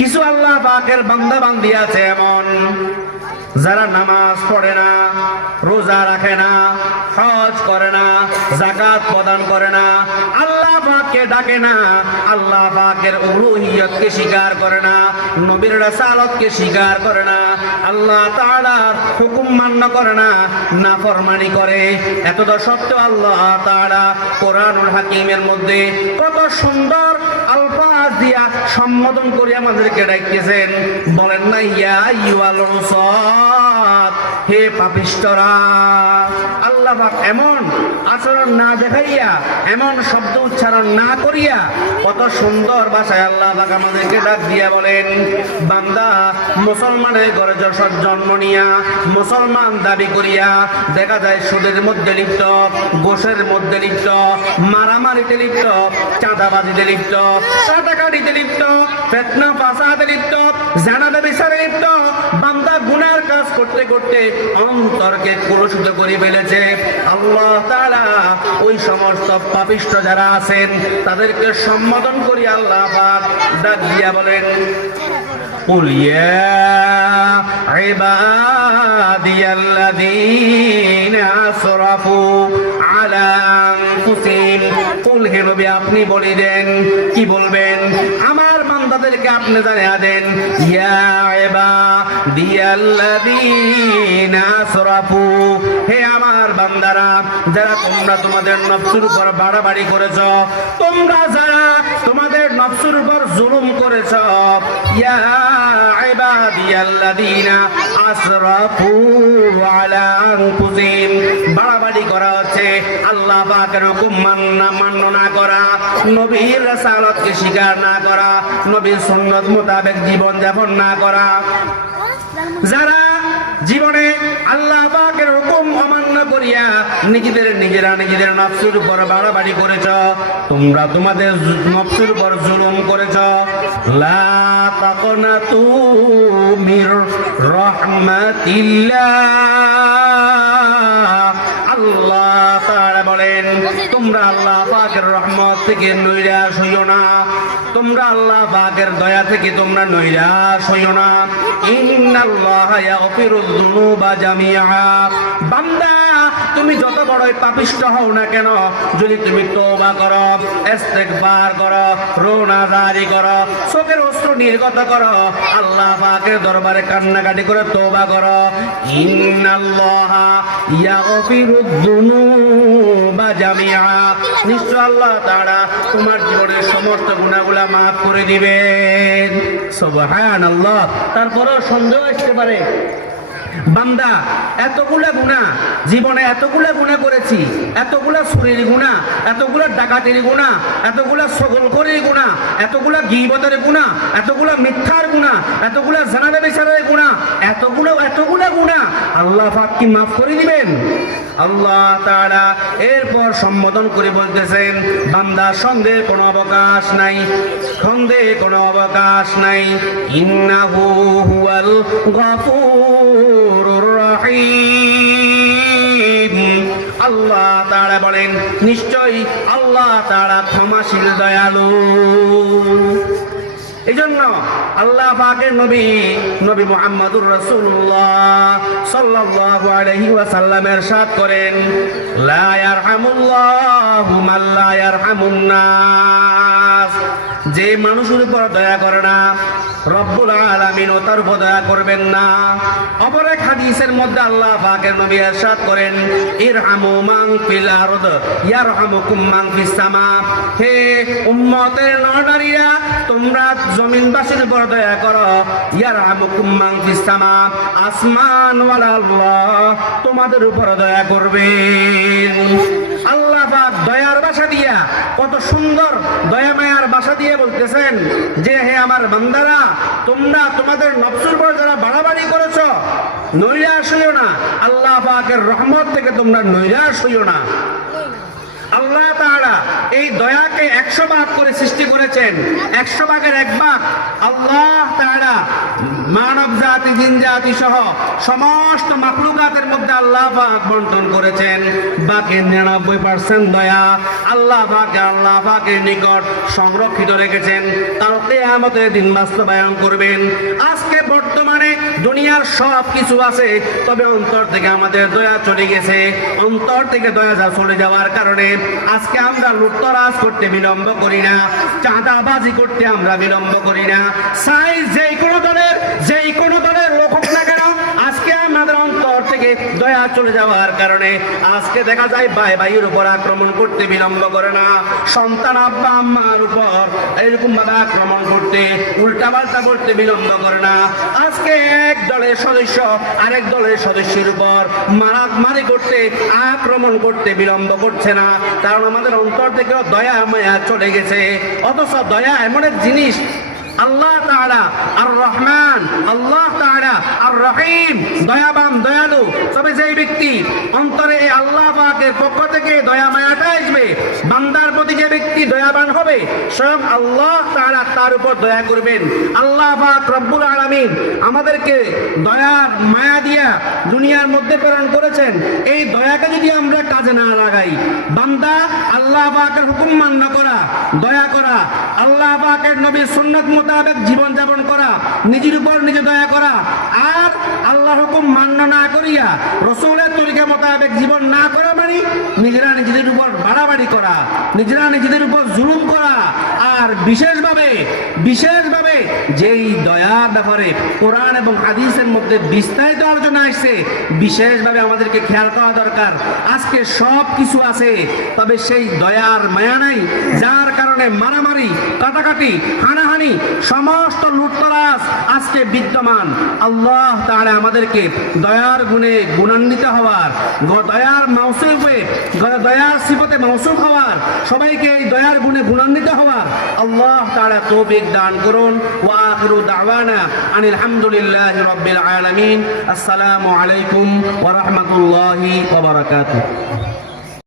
কিছু আল্লাহ পাকের বান্দা বান্দি আছে এমন, যারা নামাজ পড়ে না, রোজা রাখে না, হজ করে না, যাকাত প্রদান করে না, আল্লাহ পাককে ডাকে না, আল্লাহ পাকের উলুহিয়তকে স্বীকার করে না, নবীর রাসালাতকে স্বীকার করে না, আল্লাহ তাআলার হুকুম মান্য করে না, নাফরমানি করে। এতদ সত্ত্বেও আল্লাহ তাআলা কোরআনুল হাকিমের মধ্যে কত সুন্দর আলফাজ দিয়া সম্বোধন করে আমাদেরকে ডাকতেছেন। বলেন না, ইয়া আইয়ুহাল উসাত, হে পাপিষ্ঠরা। আল্লাহ পাক এমন আচরণ না দেখাইয়া, এমন শব্দ উচ্চারণ না করিয়া কত সুন্দর ভাষায় আল্লাহ পাক আমাদেরকে ডাক দিয়া বলেন, বান্দা মুসলমানের ঘরে জন্ম নিয়া মুসলমান দাবি করিয়া দেখা যায় সুদের মধ্যে লিপ্ত, ঘোষের মধ্যে লিপ্ত, মারামারিতে লিপ্ত, চাঁদাবাজিতে লিপ্ত, চাঁদাকাটিতে লিপ্ত, ফিতনা ফাসাদে লিপ্ত, জানা ব্যভিচারে লিপ্ত। বান্দা গুনার কাজ করতে করতে অন্তরকে কলুষিত করে ফেলেছে। আল্লাহ তাআলা ওই সমস্ত পাপিষ্ঠ যারা আছেন তাদেরকে সম্বোধন করি আল্লাহ পাক ডাক দিয়া বলেন, কুল ইয়া ইবাদিয়াল্লাযীনা আসরাফু আলা আনফুসিহিম। কুল, হে নবী আপনি বলে দেন। কি বলবেন? আমার বান্দাদেরকে আপনি জানিয়ে দেন, ইয়া ইবাদিয়াল্লাযীনা আসরাফু, হে আমার বান্দারা যারা তোমরা তোমাদের নফসের উপর বাড়াবাড়ি করেছো, তোমরা যারা তোমাদের নফসের উপর জুলুম করেছো, ইয়া ইবাদিয়াল্লাযীনা আসরাফু আলা আনফুসিহিম, বাড়াবাড়ি করা হচ্ছে আল্লাহ পাকের হুকুম মান্য না করা, নবীর রাসালাতকে স্বীকার না করা, নবীর সুন্নাত মোতাবেক জীবন যাপন না করা। যারা জীবনে আল্লাহ পাকের হুকুম অমান্য করিয়া নিজেদের নফসের উপর বাড়াবাড়ি করেছ, তোমরা তোমাদের নফসের উপর জুলুম করেছ। লা তাকনাতু মির রাহমাতিল্লাহ, আল্লাহ তাআলা বলেন তোমরা আল্লাহ পাকের রহমত থেকে নৈরাশ হইও না, তোমরা আল্লাহ পাকের দয়া থেকে তোমরা নৈরাশ হইও না। ইন্নাল্লাহা ইয়াগফিরুয যুনুবা জামিআ, বান্দা তুমি যত বড়ই পাপিষ্ঠ হও না কেন, যদি তুমি তওবা করো, ইস্তেগফার করো, রোনা জারি করো, চোখের অশ্রু নির্গত করো, আল্লাহ পাকের দরবারে কান্নাকাটি করে তওবা করো, ইন্নাল্লাহা ইয়াগফিরুয যুনুবা জামিআ, নিশ্চয় আল্লাহ তাআলা তোমার জীবনের সমস্ত গুনাহগুলো মাফ করে দিবেন। সুবহানাল্লাহ। তারপরেও সন্দেহ আসতে পারে, বান্দা এতগুলা গুনাহ, জীবনে এতগুলা গুনাহ করেছি, এতগুলা চুরির গুনাহ, এতগুলা ডাকাতির গুনাহ, এতগুলা ছগলখোরির গুনাহ, এতগুলা গীবতের গুনাহ, এতগুলা মিথ্যার গুনাহ, এতগুলা জানা ব্যভিচারের গুনাহ, এতগুলা গুনাহ আল্লাহ পাক কি মাফ করে দিবেন? আল্লাহ তাআলা এরপর সম্বোধন করে বলতেছেন, বান্দা সন্দেহের কোনো অবকাশ নাই, সন্দেহের কোনো অবকাশ নাই। ইন্নাহু হুয়াল গফুরুর রহিম, আল্লাহ তাআলা বলেন নিশ্চয়ই আল্লাহ তাআলা ক্ষমাশীল দয়ালু। এজন্য আল্লাহ পাকের নবী মুহাম্মদুর রাসূলুল্লাহ সাল্লাল্লাহু আলাইহি ওয়াসাল্লাম ইরশাদ করেন, লা ইয়ারহামুল্লাহু মান লা ইয়ারহামুন নাস, যে মানুষের উপর দয়া করে না রব্বুল আলামিন তার উপর দয়া করবেন না। অপর এক হাদিসের মধ্যে আল্লাহ পাকের নবী ইরশাদ করেন, ইরহামু মান ফিল আরদ ইয়ারহামুকুম মান ফিস সামা, হে উম্মতের নরনারীরা তোমরা জমিনবাসীর উপর দয়া করো, ইয়ারহামুকুম মান ফিস সামা, আসমানওয়ালা আল্লাহ তোমাদের উপর দয়া করবেন। আল্লাহ পাক দয়ার ভাষা দিয়া, কত সুন্দর দয়া মায়ার ভাষা দিয়ে বলতেছেন যে হে আমার বান্দারা, তোমরা তোমাদের নফসের উপর যারা বাড়াবাড়ি করেছো নৈরাশ হইও না, আল্লাহ পাকের রহমত থেকে তোমরা নৈরাশ হইও না। আল্লাহ তাআলা এই দয়াকে 100 ভাগ করে সৃষ্টি করেছেন, 100 ভাগের 1 ভাগ আল্লাহ তাআলা মানব জাতি, জিন জাতি সহ সমস্ত মাখলুকাতের মধ্যে আল্লাহ পাক বন্টন করেছেন। বাকি 99% দয়া আল্লাহ পাকের নিকট সংরক্ষিত রেখেছেন, তাও কিয়ামতের দিন বাস্তবায়ন করবেন। আজকে বর্তমানে দুনিয়ার সব কিছু আছে, তবে অন্তর থেকে আমাদের দয়া চলে গেছে। অন্তর থেকে দয়া চলে যাওয়ার কারণে আজকে আমরা লুটতরাজ করতে বিলম্ব করি না, চাঁদাবাজি করতে আমরা বিলম্ব করি না। সাইজ যেই কোনো দলের লোক হোক না কেন, আজকে আমাদের অন্তর থেকে দয়া চলে যাওয়ার কারণে আজকে দেখা যায় ভাই ভাইয়ের উপর আক্রমণ করতে বিলম্ব করে না, সন্তান আব্বা আম্মার উপর এরকম ভাবে আক্রমণ করতে, উল্টাপাল্টা করতে বিলম্ব করে না। আজকে এক দলের সদস্য আরেক দলের সদস্যের উপর মারামারি করতে, আক্রমণ করতে বিলম্ব করছে না, কারণ আমাদের অন্তর থেকে দয়া মায়া চলে গেছে। অথচ দয়া এমন এক জিনিস, আল্লাহ তাআলা আর রহমান, আল্লাহ তাআলা আর রহিম, দয়াবান দয়ালু। তবে যেই ব্যক্তি অন্তরে আল্লাহ পাকের পক্ষ থেকে দয়া মায়াটা আসবে, বান্দার প্রতি যে ব্যক্তি দয়াবান হবে, স্বয়ং আল্লাহ তাআলা তার উপর দয়া করবেন। আল্লাহ পাক রব্বুল আলামিন আমাদেরকে দয়া মায়া দিয়া দুনিয়ার মধ্যে প্রেরণ করেছেন। এই দয়াকে যদি আমরা কাজে না লাগাই, বান্দা আল্লাহ পাকের হুকুম মান্য করা, দয়া করা, আল্লাহ পাকের নবীর সুন্নাত মোতাবেক জীবন যাপন করা, নিজের উপর নিজে দয়া করা, আর আল্লাহ হুকুম মান্য না করিয়া রাসূলের তরিকা মোতাবেক জীবন না করা, মানে নিজেরা নিজেদের উপর বাড়াবাড়ি করা, নিজেরা নিজেদের উপর জুলুম করা। আর বিশেষভাবে যেই দয়ার ব্যাপারে কোরআন এবং হাদিসের মধ্যে বিস্তারিত আলোচনা আসছে, বিশেষভাবে আমাদেরকে খেয়াল করা দরকার। আজকে সব কিছু আছে, তবে সেই দয়ার মায়া নাই, যার কারণে মারামারি, কাটাকাটি, হানাহানি, সমস্ত লুটতরাজ আজকে বিদ্যমান। আল্লাহ তাআলা আমাদেরকে দয়ার গুণে গুণান্বিত হওয়ার, দয়ার মাউসুফে, দয়ার সিফতে মাউসুফ হওয়ার, সবাইকে এই দয়ার গুণে গুণান্বিত হওয়ার আল্লাহ তাআলা তৌফিক দান করুন। ওয়া আখিরু দাওয়ানা আনিল হামদুলিল্লাহি রাব্বিল আলামিন। আসসালামু আলাইকুম ওয়া রাহমাতুল্লাহি ওয়া বারাকাতুহু।